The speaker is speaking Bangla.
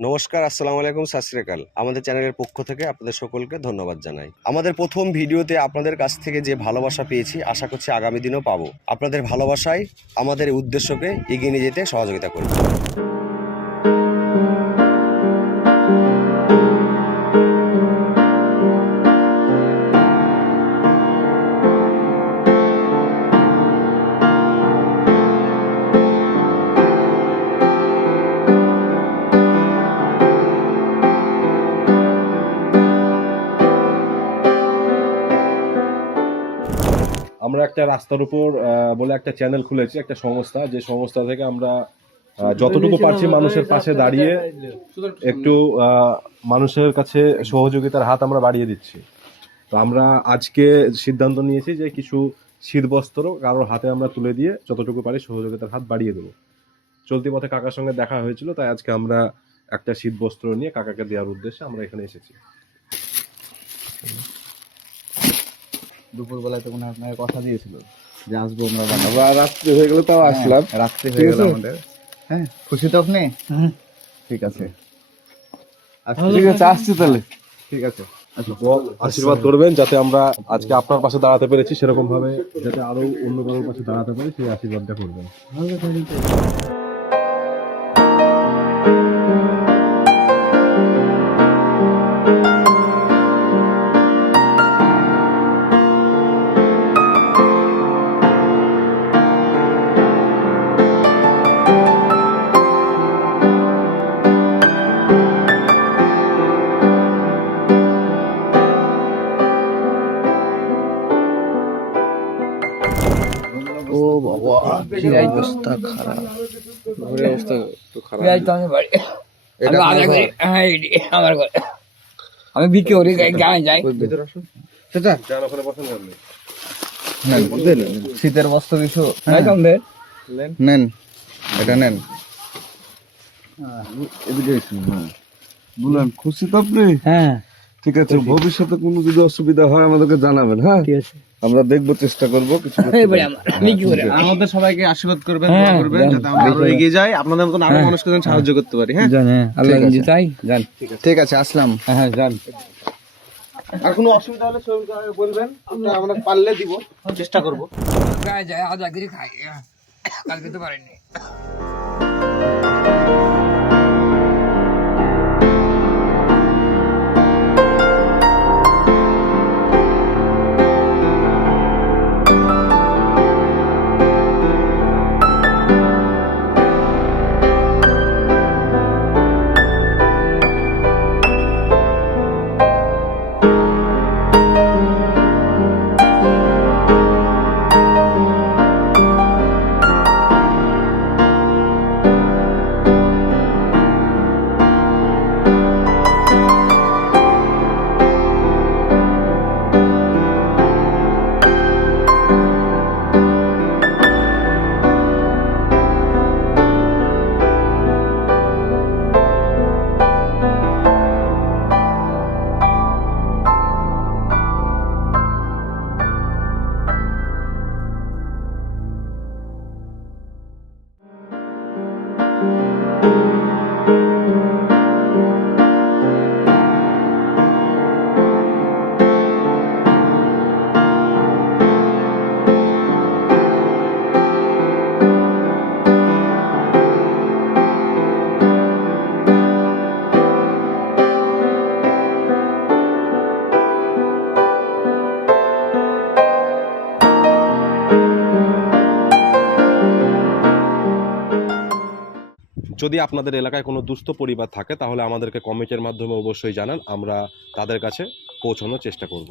নমস্কার, আসসালামু আলাইকুম, সত শ্রী আকাল। আমাদের চ্যানেলের পক্ষ থেকে আপনাদের সকলকে ধন্যবাদ জানাই। আমাদের প্রথম ভিডিওতে আপনাদের কাছ থেকে যে ভালোবাসা পেয়েছি, আশা করছি আগামী দিনেও পাবো। আপনাদের ভালোবাসাই আমাদের উদ্দেশ্যকে এগিয়ে নিয়ে যেতে সহযোগিতা করবে। আমরা একটা রাস্তার উপর বলে একটা চ্যানেল খুলেছি, একটা সংস্থা, যে সংস্থা থেকে আমরা যতটুকু পারছি মানুষের পাশে দাঁড়িয়ে একটু মানুষের কাছে সহযোগিতার হাত আমরা বাড়িয়ে দিচ্ছি। তো আমরা আজকে সিদ্ধান্ত নিয়েছি যে কিছু শীতবস্ত্র কারোর হাতে আমরা তুলে দিয়ে যতটুকু পারি সহযোগিতার হাত বাড়িয়ে দেবো। চলতি পথে কাকার সঙ্গে দেখা হয়েছিল, তাই আজকে আমরা একটা শীতবস্ত্র নিয়ে কাকাকে দেওয়ার উদ্দেশ্যে আমরা এখানে এসেছি। দুপুরবেলায় তো মনে হয় আপনাকে কথা দিয়েছিল যে আসবো আমরা, রাত্রি হয়ে গেলে তাও আসলাম। রাত্রি হয়ে গেল আমাদের। হ্যাঁ, খুশি তো আপনি? ঠিক আছে, ঠিক আছে, আসছি তাহলে। ঠিক আছে। আশীর্বাদ করবেন যাতে আমরা আজকে আপনার পাশে দাঁড়াতে পেরেছি, সেরকম ভাবে যাতে আরো অন্য কারোর পাশে দাঁড়াতে পারি, সেই আশীর্বাদটা করবেন। ও বাবা, কি অবস্থা খারাপ। ঘরের অবস্থা তো খারাপ। আমি বিক্রি করি গায়ে যাই। সেটা যান, ওখানে বসেন আপনি। শীতের বস্ত্র কিছু নেন। নেন, এটা নেন। বলেন, খুশি তো আপনি? হ্যাঁ ঠিক আছে, ভবিষ্যতে কোনো যদি অসুবিধা হয় আমাদেরকে জানাবেন। হ্যাঁ, ঠিক আছে। আমরা দেখবো, চেষ্টা করবো কিছু করতে। এবারে আমার বিক্রি করে আমাদের সবাইকে আশীর্বাদ করবেন, হ্যাঁ, দোয়া করবেন জান। যাতে আমরা আরো এগিয়ে যাই, আপনাদের মতন আরো মানুষকে যেন সাহায্য করতে পারি। হ্যাঁ, জান, হ্যাঁ আল্লাহ ঠিক আছে। তাই জান। ঠিক আছে, আসলাম। হ্যাঁ জান। আর কোনো অসুবিধা হলে বলবেন, আমরা পারলে দিব, চেষ্টা করবো। গায়ে যায় আদা করে খাই, কালকে তো পারিনি। যদি আপনাদের এলাকায় কোনো দুস্থ পরিবার থাকে তাহলে আমাদেরকে কমেন্টের মাধ্যমে অবশ্যই জানান, আমরা তাদের কাছে পৌঁছানোর চেষ্টা করব।